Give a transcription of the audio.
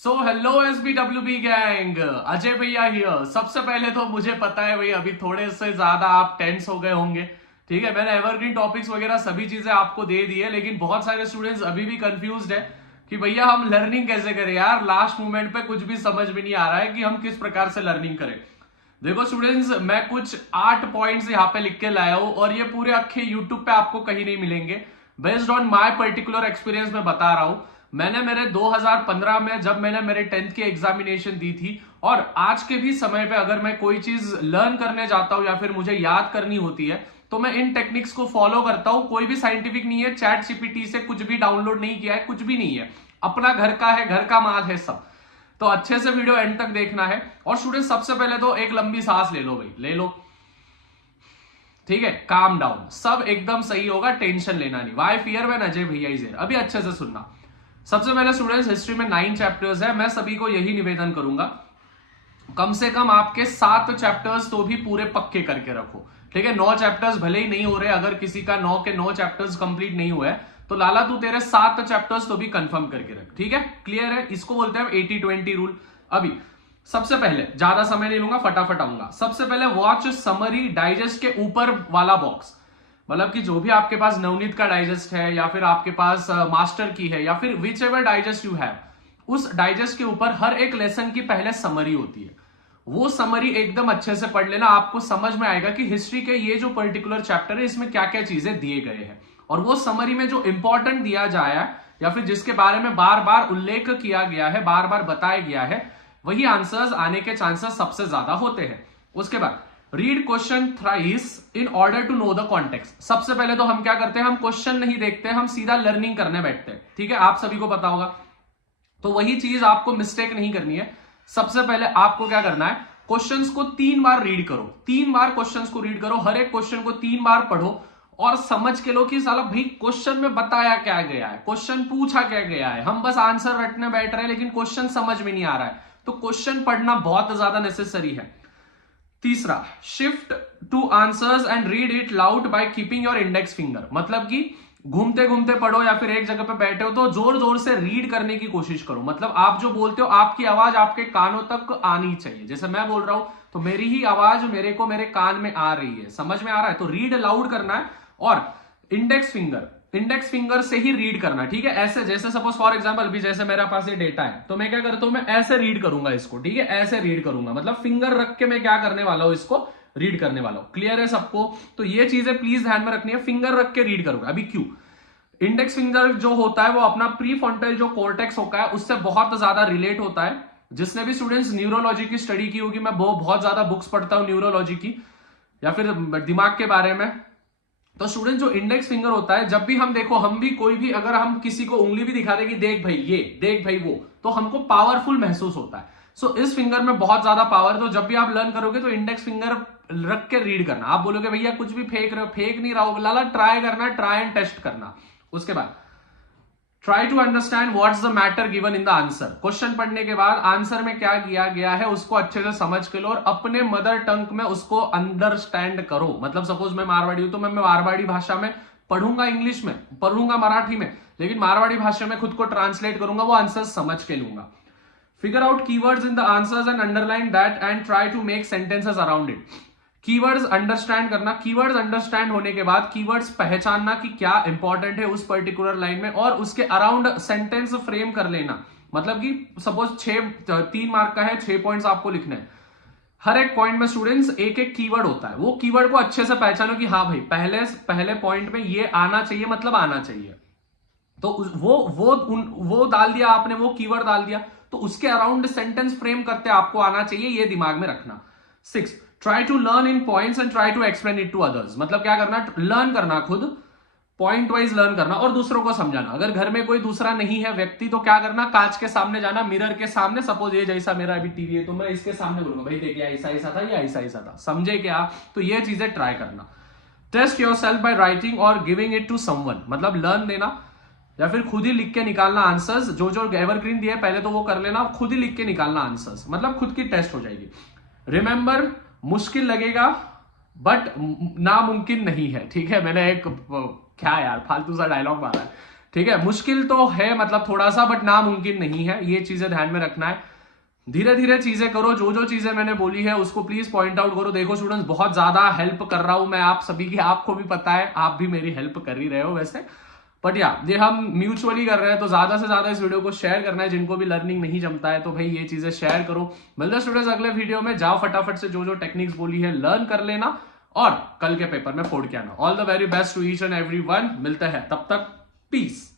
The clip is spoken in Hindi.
So hello SBWB gang, Ajay भैया हियर। सबसे पहले तो मुझे पता है भाई अभी थोड़े से ज्यादा आप टेंस हो गए होंगे। ठीक है, मैंने एवरग्रीन टॉपिक्स वगैरह सभी चीजें आपको दे दी है, लेकिन बहुत सारे स्टूडेंट्स अभी भी कंफ्यूज्ड है कि भैया हम लर्निंग कैसे करें। यार लास्ट मोमेंट पे कुछ भी समझ में नहीं आ रहा है कि हम किस प्रकार से लर्निंग करें। देखो स्टूडेंट्स, मैं कुछ 8 पॉइंट्स यहाँ पे लिख के लाया हूं और ये पूरे अखे यूट्यूब पे आपको कहीं नहीं मिलेंगे। Based on my particular experience में बता रहा हूं। मैंने मेरे 2015 में जब मैंने मेरे 10th की एग्जामिनेशन दी थी और आज के भी समय पे अगर मैं कोई चीज लर्न करने जाता हूं या फिर मुझे याद करनी होती है तो मैं इन टेक्निक्स को फॉलो करता हूं। कोई भी साइंटिफिक नहीं है, चैट जीपीटी से कुछ भी डाउनलोड नहीं किया है, कुछ भी नहीं है, अपना घर का है, घर का माल है सब। तो अच्छे से वीडियो एंड तक देखना है। और स्टूडेंट सबसे पहले तो एक लंबी सांस ले लो भाई, ले लो। ठीक है, काम डाउन, सब एकदम सही होगा, टेंशन लेना नहीं। वाई फियर व्हेन अजय भैया इज हियर। अभी अच्छे से सुनना। सबसे पहले स्टूडेंट्स, हिस्ट्री में 9 चैप्टर्स है। मैं सभी को यही निवेदन करूंगा, कम से कम आपके 7 चैप्टर्स तो भी पूरे पक्के करके रखो। ठीक है, 9 चैप्टर्स भले ही नहीं हो रहे, अगर किसी का 9 के 9 चैप्टर्स कंप्लीट नहीं हुए तो लाला तू तेरे 7 चैप्टर्स तो भी कंफर्म करके रख। ठीक है, क्लियर है? इसको बोलते हैं 80-20 रूल। अभी सबसे पहले ज्यादा समय नहीं लूंगा, फटाफट आऊंगा। सबसे पहले वॉच समरी डाइजेस्ट के ऊपर वाला बॉक्स, मतलब कि जो भी आपके पास नवनीत का डाइजेस्ट है या फिर आपके पास मास्टर की है या फिर which ever digest you have, उस डाइजेस्ट के ऊपर हर एक लेसन की पहले समरी होती है। वो समरी एकदम अच्छे से पढ़ लेना, आपको समझ में आएगा कि हिस्ट्री के ये जो पर्टिकुलर चैप्टर है इसमें क्या क्या चीजें दिए गए हैं। और वो समरी में जो इंपॉर्टेंट दिया जाया या फिर जिसके बारे में बार बार उल्लेख किया गया है, बार बार बताया गया है, वही आंसर्स आने के चांसेस सबसे ज्यादा होते हैं। उसके बाद read question thrice in order to know the context. सबसे पहले तो हम क्या करते हैं, हम क्वेश्चन नहीं देखते, हम सीधा लर्निंग करने बैठते हैं। ठीक है, आप सभी को पता होगा। तो वही चीज आपको मिस्टेक नहीं करनी है। सबसे पहले आपको क्या करना है, क्वेश्चंस को 3 बार रीड करो। 3 बार क्वेश्चंस को रीड करो, हर एक क्वेश्चन को 3 बार पढ़ो और समझ के लो कि साला भाई क्वेश्चन में बताया क्या गया है, क्वेश्चन पूछा क्या गया है। हम बस आंसर रटने बैठ रहे हैं लेकिन क्वेश्चन समझ में नहीं आ रहा है, तो क्वेश्चन पढ़ना बहुत ज्यादा नेसेसरी है। तीसरा, shift two answers and read it loud by keeping your index finger. मतलब कि घूमते घूमते पढ़ो या फिर एक जगह पे बैठे हो तो जोर जोर से रीड करने की कोशिश करो। मतलब आप जो बोलते हो आपकी आवाज आपके कानों तक आनी चाहिए। जैसे मैं बोल रहा हूं तो मेरी ही आवाज मेरे को मेरे कान में आ रही है, समझ में आ रहा है, तो रीड लाउड करना है। और इंडेक्स फिंगर से ही रीड करना। ठीक है, ऐसे जैसे सपोज फॉर एग्जांपल अभी जैसे मेरे पास ये डेटा है तो मैं क्या करता हूं, मैं ऐसे रीड करूंगा इसको। ठीक है, ऐसे रीड करूंगा, मतलब फिंगर रख के मैं क्या करने वाला हूं, इसको रीड करने वाला हूं। क्लियर है सबको? तो ये चीजें प्लीज ध्यान में रखनी है, फिंगर रख के रीड करूंगा। अभी क्यों? इंडेक्स फिंगर जो होता है वो अपना प्री फ्रंटल जो कॉर्टेक्स होता है उससे बहुत ज्यादा रिलेट होता है। जिसने भी स्टूडेंट्स न्यूरोलॉजी की स्टडी की होगी, मैं बहुत ज्यादा बुक्स पढ़ता हूं न्यूरोलॉजी की या फिर दिमाग के बारे में, तो स्टूडेंट जो इंडेक्स फिंगर होता है, जब भी हम देखो, हम भी कोई भी अगर हम किसी को उंगली भी दिखा रहे कि देख भाई ये, देख भाई वो, तो हमको पावरफुल महसूस होता है। सो इस फिंगर में बहुत ज्यादा पावर है। तो जब भी आप लर्न करोगे तो इंडेक्स फिंगर रख के रीड करना। आप बोलोगे भैया कुछ भी फेंक रहे हो, फेंक नहीं रहा हो, लाला ट्राई करना, ट्राई एंड टेस्ट करना। उसके बाद try to understand what's the matter given in the answer. Question पढ़ने के बाद आंसर में क्या किया गया है उसको अच्छे से समझ के लो और अपने मदर टंग में उसको अंडरस्टैंड करो। मतलब सपोज मैं मारवाड़ी हूं तो मैं मारवाड़ी भाषा में पढ़ूंगा, इंग्लिश में पढ़ूंगा, मराठी में, लेकिन मारवाड़ी भाषा में खुद को ट्रांसलेट करूंगा, वो आंसर समझ के लूंगा। Figure out keywords in the answers and underline that and try to make sentences around it. Keywords understand करना, कीवर्ड्स अंडरस्टैंड होने के बाद कीवर्ड्स पहचानना कि क्या इंपॉर्टेंट है उस पर्टिकुलर लाइन में और उसके अराउंड सेंटेंस फ्रेम कर लेना। मतलब कि सपोज 3 मार्क का है, 6 पॉइंट्स आपको लिखने हैं, हर एक पॉइंट में स्टूडेंट्स एक एक कीवर्ड होता है, वो कीवर्ड को अच्छे से पहचानो कि हाँ भाई पहले पॉइंट में ये आना चाहिए, मतलब आना चाहिए। तो वो डाल दिया आपने, वो कीवर्ड डाल दिया, तो उसके अराउंड सेंटेंस फ्रेम करते आपको आना चाहिए, ये दिमाग में रखना। 6, try to learn in points and try to explain it to others. मतलब क्या करना, लर्न करना, खुद पॉइंट वाइज लर्न करना और दूसरों को समझाना। अगर घर में कोई दूसरा नहीं है व्यक्ति तो क्या करना, कांच के सामने जाना, मिरर के सामने, सपोज ये जैसा मेरा अभी टीवी है तो मैं इसके सामने बोलूंगा भाई देखिए ऐसा ऐसा था या ऐसा ऐसा था, समझे क्या? तो ये चीजें ट्राई करना। Test yourself by writing और गिविंग इट टू समवन। मतलब लर्न देना या फिर खुद ही लिख के निकालना आंसर्स। जो जो एवरग्रीन दिया है पहले तो वो कर लेना, खुद ही लिख के निकालना आंसर्स, मतलब खुद की टेस्ट हो जाएगी। रिमेंबर, मुश्किल लगेगा बट नामुमकिन नहीं है। ठीक है, मैंने एक क्या यार फालतू सा डायलॉग मारा है। ठीक है, मुश्किल तो है मतलब थोड़ा सा, बट नामुमकिन नहीं है, ये चीजें ध्यान में रखना है। धीरे धीरे चीजें करो, जो जो चीजें मैंने बोली है उसको प्लीज पॉइंट आउट करो। देखो स्टूडेंट्स, बहुत ज्यादा हेल्प कर रहा हूं मैं आप सभी की, आपको भी पता है, आप भी मेरी हेल्प कर ही रहे हो वैसे, बट या ये हम म्यूचुअली कर रहे हैं, तो ज्यादा से ज्यादा इस वीडियो को शेयर करना है। जिनको भी लर्निंग नहीं जमता है तो भाई ये चीजें शेयर करो। मिलते हैं स्टूडेंट्स अगले वीडियो में, जाओ फटाफट से जो जो टेक्निक्स बोली है लर्न कर लेना और कल के पेपर में फोड़ के आना। All the very best to each and every one, मिलते हैं तब तक, पीस।